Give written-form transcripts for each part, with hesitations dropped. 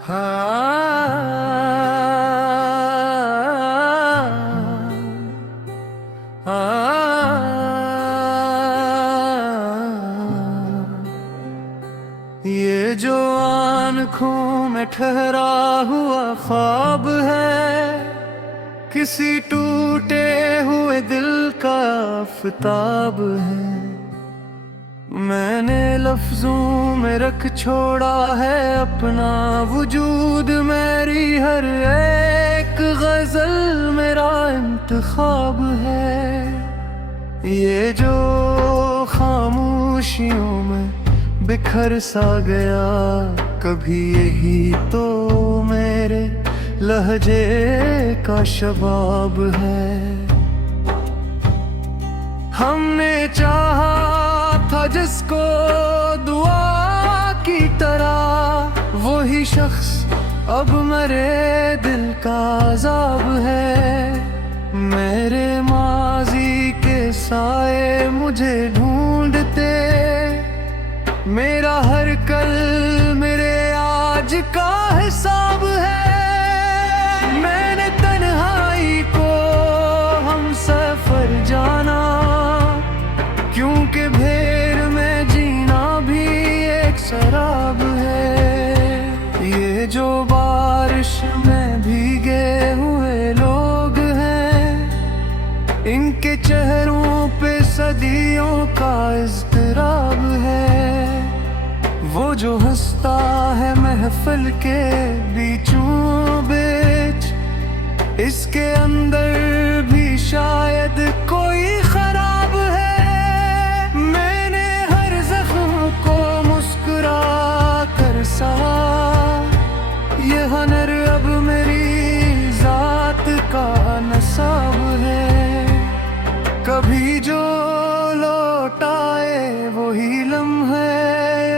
ये जो आँखों में ठहरा हुआ ख्वाब है, किसी टूटे हुए दिल का आफताब है। मैंने लफ्जों में रख छोड़ा है अपना वजूद, मेरी हर एक गजल मेरा इंतखाब है। ये जो खामोशियों में बिखर सा गया, कभी यही तो मेरे लहजे का शबाब है। हमने चाहा था जिसको दुआ की तरह, वही शख्स अब मेरे दिल का अज़ाब है। मेरे माजी के साए मुझे ढूंढते, मेरा हर कल मेरे आज का हिसाब है। मैंने तन्हाई को हम सफर जाना, क्योंकि भेड़ में जीना भी एक शराब है। ये जो बारिश में भीगे हुए लोग हैं, इनके चेहरों पे सदियों का इज़्तिराब है। वो जो हंसता है महफिल के बीचों बीच, इसके अंदर भी शायद कोई खराब है। मैंने हर जख्म को मुस्कुरा कर सहा, ये हुनर अब मेरी जात का नसाब है। कभी जो लौटाए वही लम्हे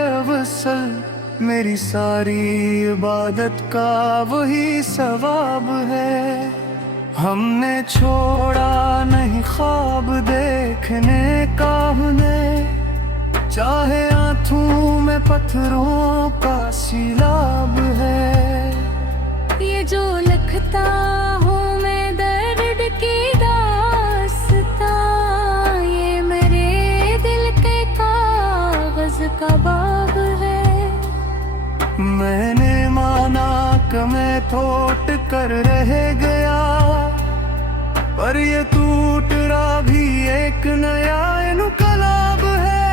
अवसल, मेरी सारी इबादत का वही सवाब है। हमने छोड़ा नहीं ख्वाब देखने का हुनर, चाहे आंखों में पत्थरों का सैलाब है। ये जो लिखता हूँ मैं दर्द की दास्तां, ये मेरे दिल के कागज का बाब है। मैंने माना कि मैं टूट कर रह गया, पर ये टूट रहा भी एक नया इनकलाब है।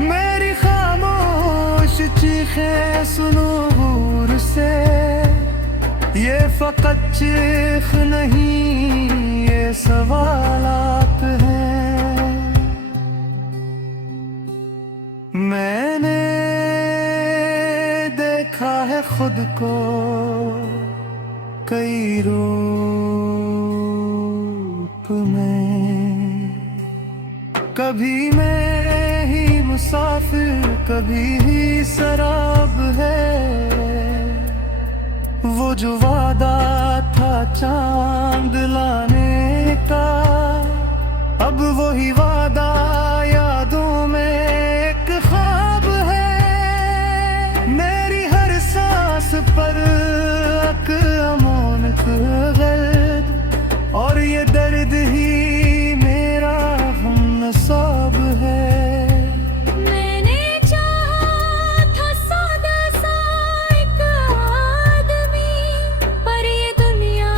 मेरी खामोश चीखें सुनो गौर से, ये फकत चीख नहीं ये सवालात हैं। मैंने देखा है खुद को कई रूप में, कभी मैं ही मुसाफिर कभी ही सराब है। वो जो वादा था चांद लाने का, अब वही वादा यादों में एक ख्वाब है। मेरी हर सांस पर अमोनक गर्द, और ये दर्द ही मेरा हमनसाब है। मैंने चाहा था सादा सा एक आदमी, पर ये दुनिया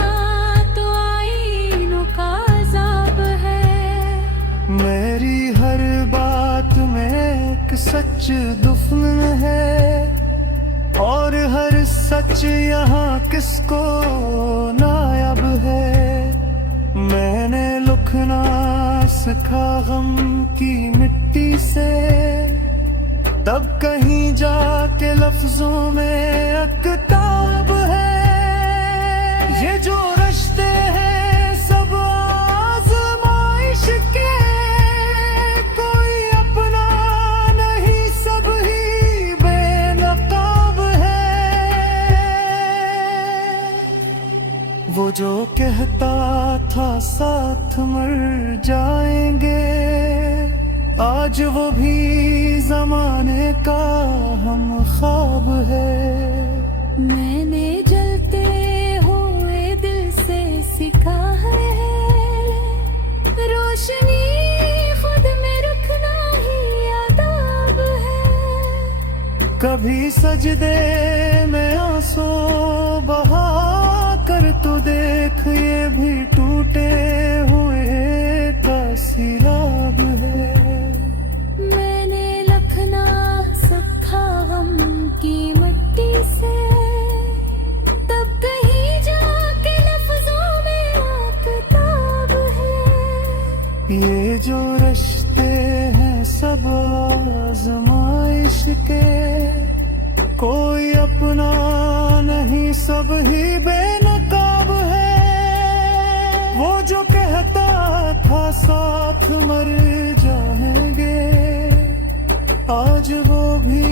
तो आईनों का अज़ाब है। मेरी हर बात में एक सच दुफ्न है, और हर सच यहाँ किसको नायाब है। मैंने लिखना सीखा गम की मिट्टी से, तब कहीं जाके लफ्जों में अकताब है। ये जो रिश्ते हैं सब आज़माइश के, कोई अपना नहीं सब ही बेनकाब है। वो जो कहता था साथ मर जाएंगे, आज वो भी जमाने का हम ख्वाब है। मैंने जलते हुए दिल से सीखा है, रोशनी खुद में रखना ही आदाब है। कभी सजदे में आंसू बहा कर तो देख, ये भी टूटे हुए का सिराब है। मैंने लखना सखा गम की मट्टी से, तब कहीं जाके लफ्जों में आफताब है। ये जो रिश्ते हैं सब आज़माइश के, कोई अपना नहीं सब ही बेनकाब है। वो जो कहता था साथ मर जाएंगे, आज वो भी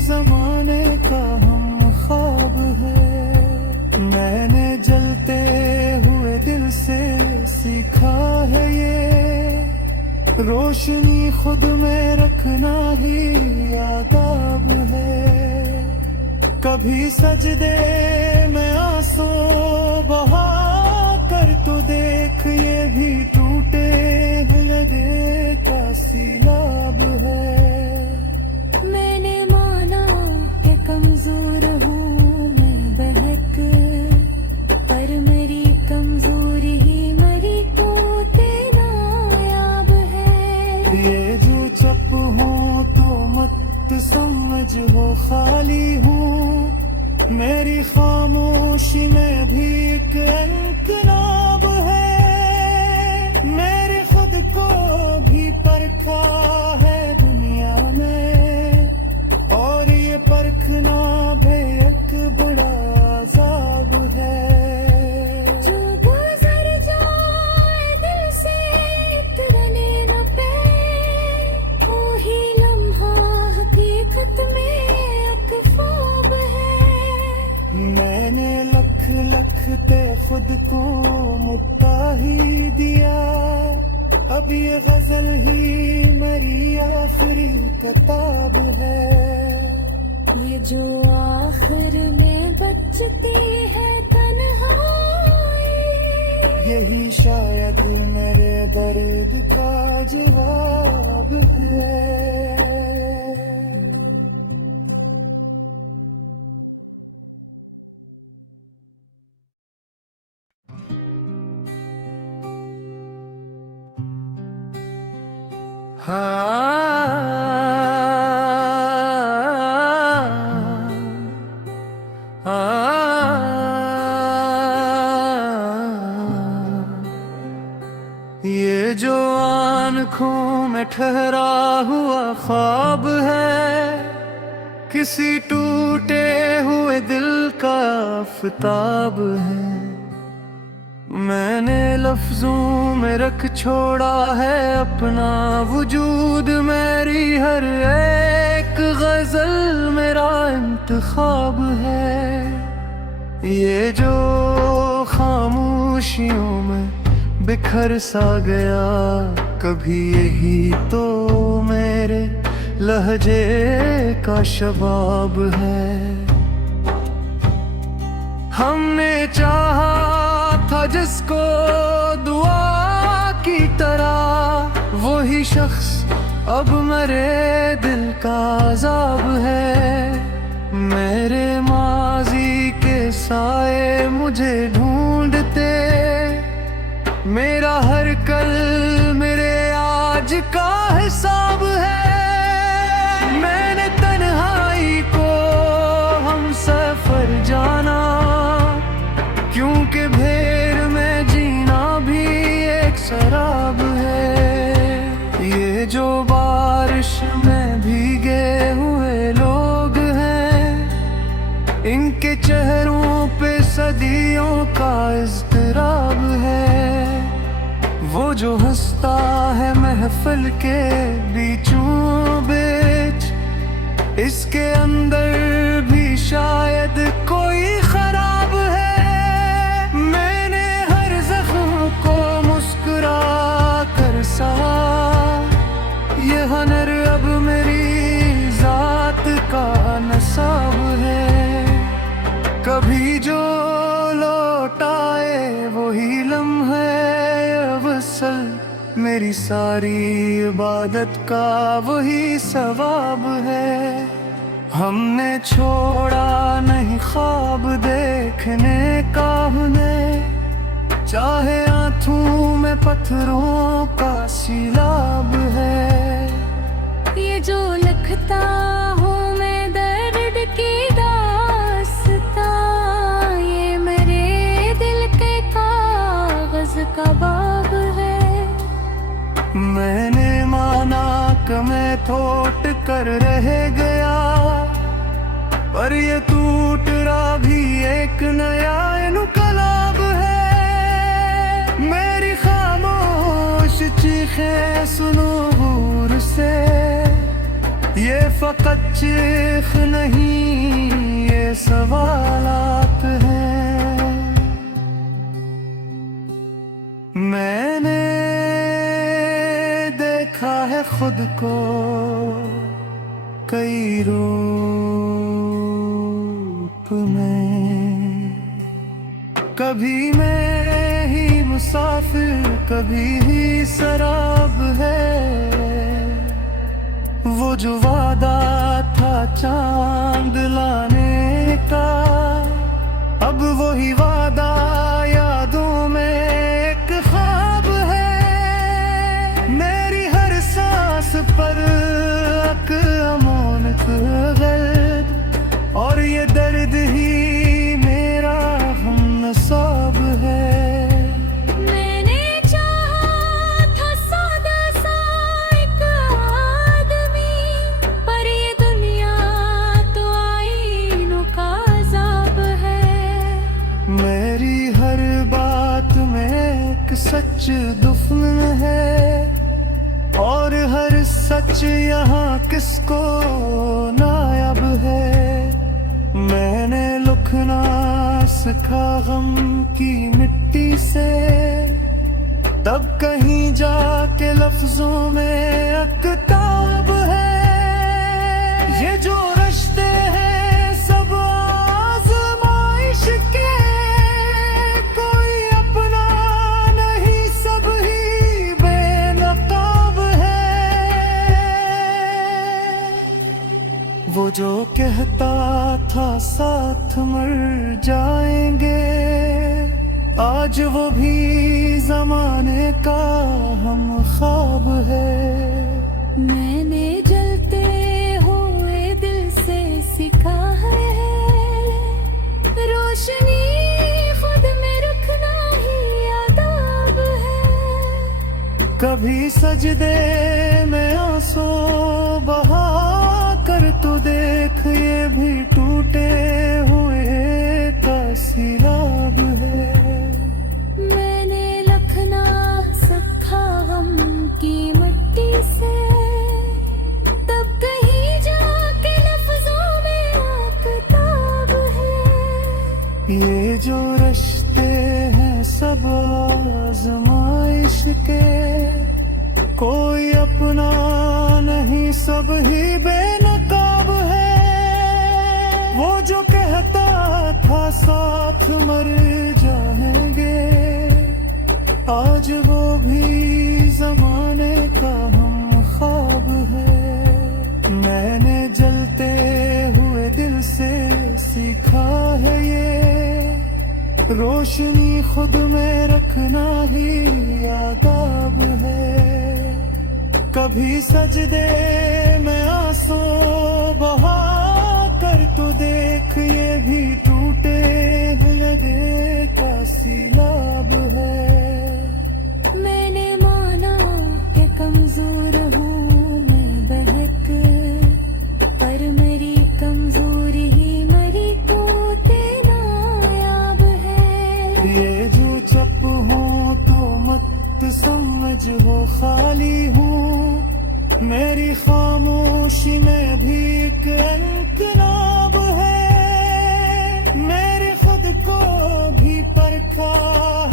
जमाने का हम ख्वाब है। मैंने जलते हुए दिल से सीखा है, ये रोशनी खुद में रखना ही आदाब है। कभी सजदे में आंसू बहा कर तो देख, ये भी टूटे हुए दिल का सिलाब है। मैंने माना कि कमजोर हूँ मैं बहक, पर मेरी कमजोरी ही मेरी टूटे नायाब है। ये जो चुप हूँ तो मत समझ हो खाली हूँ, मेरी खामोशी में भी एक इनकलाब है। मेरे खुद को भी परखा है दुनिया में, और ये परखना भी एक बड़ा अज़ाब है। जो गुजर जाए दिल से इतने न पे, वही लम्हा हकीकत में अकफ़ाब है। मैंने लख पे खुद को मुक्ता ही दिया, अब ये गजल ही मेरी आखिरी किताब है। ये जो आखिर में बचती है तन्हाई, यही शायद मेरे दर्द का जवाब है। ये जो आँखों में ठहरा हुआ ख्वाब है, किसी टूटे हुए दिल का आफताब है। मैंने लफ्जों में रख छोड़ा है अपना वजूद, मेरी हर एक गजल मेरा इंतखाब है। ये जो खामोशियों में बिखर सा गया, कभी यही तो मेरे लहजे का शबाब है। हमने चाहा था जिसको दुआ की तरह, वही शख्स अब मेरे दिल का अज़ाब है। मेरे माजी के साए मुझे ढूंढते, मेरा हर कल मेरे आज का हिसाब है। मैंने तन्हाई को हम सफर जाना, क्योंकि भेड़ में जीना भी एक शराब है। ये जो बारिश में भीगे हुए लोग हैं, इनके चेहरों पे सदियों का इज़्तिराब है। वो जो हंसता है महफिल के बीचों बीच, इसके अंदर भी शायद कोई खराब है। मैंने हर जख्म को मुस्कुरा कर सहा, ये हनर अब मेरी जात का नसाब है। कभी जो लौटाए वही लम्हे अवसल, मेरी सारी इबादत का वही सवाब है। हमने छोड़ा नहीं ख्वाब देखने का हमें, चाहे आंखों में पत्थरों का सैलाब है। ये जो लिखता हूँ मैं दर्द की दास्तां, ये मेरे दिल के कागज का बाब है। मैंने माना कि मैं टूट कर रह गया, पर ये टूट रहा भी एक नया इनकलाब है। मेरी खामोश चीखें सुनो गौर से, ये फकत चीख नहीं ये सवालात हैं। मैंने देखा है खुद को कई रूप में, कभी मैं ही मुसाफिर कभी ही सराब है। वो जो वादा था चांद लाने का, अब वही वादा यादों में एक ख्वाब है। मेरी हर सांस पर अमोनक गर्द, और ये दर्द ही मेरा हमनसाब है। मैंने चाहा था सादा सा एक आदमी, पर ये दुनिया तो आईनों का अज़ाब है। मेरी हर बात में एक सच दुफन है, और हर सच यहाँ किसको नायाब है। मैंने लिखना सीखा गम की मिट्टी से, तब कहीं जाके लफ्जों में अकताब है। ये जो रिश्ते हैं सब आज़माइश के, कोई अपना नहीं सब ही बेनकाब है। वो जो कहता था साथ मर जाएंगे, आज वो भी जमाने का हम ख्वाब है। मैंने जलते हुए दिल से सीखा है, रोशनी खुद में रखना ही आदाब है। कभी सजदे में आंसू बहा कर तो देख, ये भी टूटे हुए का सिराग है। मैंने लखना सीखा हम की मिट्टी से, तब कहीं जाके लफ्जों में आफताब है। ये जो रिश्ते हैं सब आज़माइश के, कोई अपना नहीं सब ही बेनकाब है। वो जो कहता था साथ मर जाएंगे, आज वो भी जमाने का हम ख्वाब है। मैंने जलते हुए दिल से सीखा है, ये रोशनी खुद में रखना ही आदाब है। कभी सजदे में आंसू बहा कर तो देख, ये भी टूटे हुए दिल का सिलाब है। मैंने माना कि कमजोर हूँ मैं बहक, पर मेरी कमजोरी ही मेरी कोते नायाब है। ये जो चुप हूँ तो मत समझ हो खाली हूँ, मेरी खामोशी में भी एक इनकलाब है। मेरे खुद को भी परखा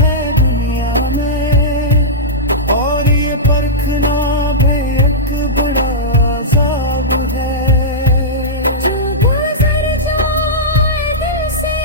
है दुनिया में, और ये परखना भी एक बड़ा अज़ाब है। जो गुजर जाए दिल से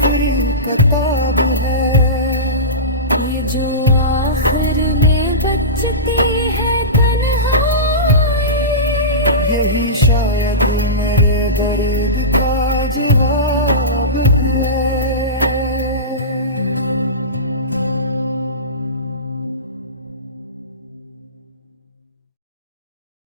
आखिरी किताब है। ये जो आखिर में बचती है तन्हाई, यही शायद मेरे दर्द का जवाब है।